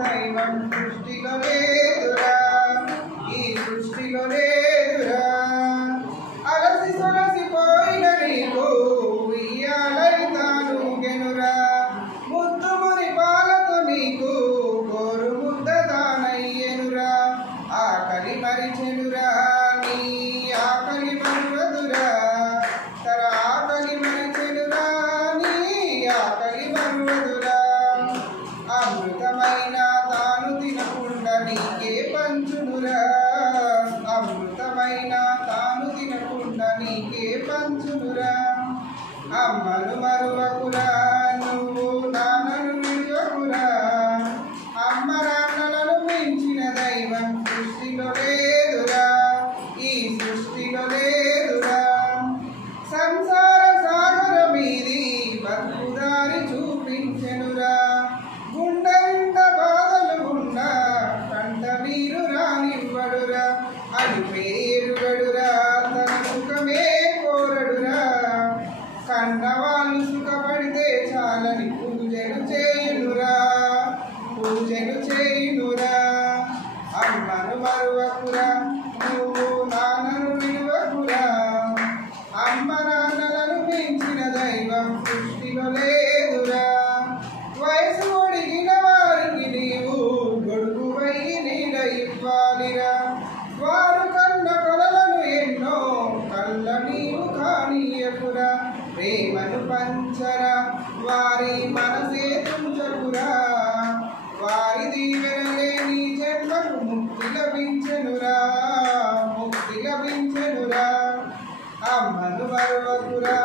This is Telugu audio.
దైవం సృష్టిలో లేదురా, ఈ సృష్టిలో లేదురా. అలసి సొలసిపోయిన నీకు ఉయ్యాలై తాను గెనురా, ముద్దు మురి పాలతో నీకు గోరు ముద్ద తానయ్యెనురా. ఆకలి మరిచెనురా నీ ఆకలి మరువదురా, తర ఆకలి మరిచెనురా నీ ఆకలి మరువదురా. అమృతమైన తాను తినకుండా నీకే పంచునురా, అమృతమైన తాను తినకుండా నీకే పంచునురా. అమ్మను మరువకురా, నువ్వు నాన్నను విడువకురా, అమ్మ నాన్నలను మించిన దైవం సృష్టిలో లేదురా, ఈ సృష్టిలో లేదురా. సంసార సాగర మీది బతుకుదారి చూపించెనురా, గుండెంత బాధలు గుండా కంట నీరు రానివ్వడురా. అది పేరుగడురా, తన సుఖమే కోరడురా. కన్నవాళ్ళు సుఖపడితే చాలని పూజలు చేయునురా, పూజలు చేయునురా. అమ్మను మరువకురా, నువ్వు నాన్నను విడువకురా, అమ్మ నాన్నలను మించిన దైవం సృష్టిలో లేదురా. వయసు ఒడిగిన వారికి నీవు గొడుగువై నీడ ఇవ్వాలిరా, వారు కన్న కొలలను ఎన్నో కళ్ళ నీవు కానీయకురా. ప్రేమను పంచరా, వారి మనసే తుంచకురా, వారి దీవెనలే నీ జన్మకు ముక్తి లభించెనురా, ముక్తి లభించెనురా. అమ్మను మరువకురా,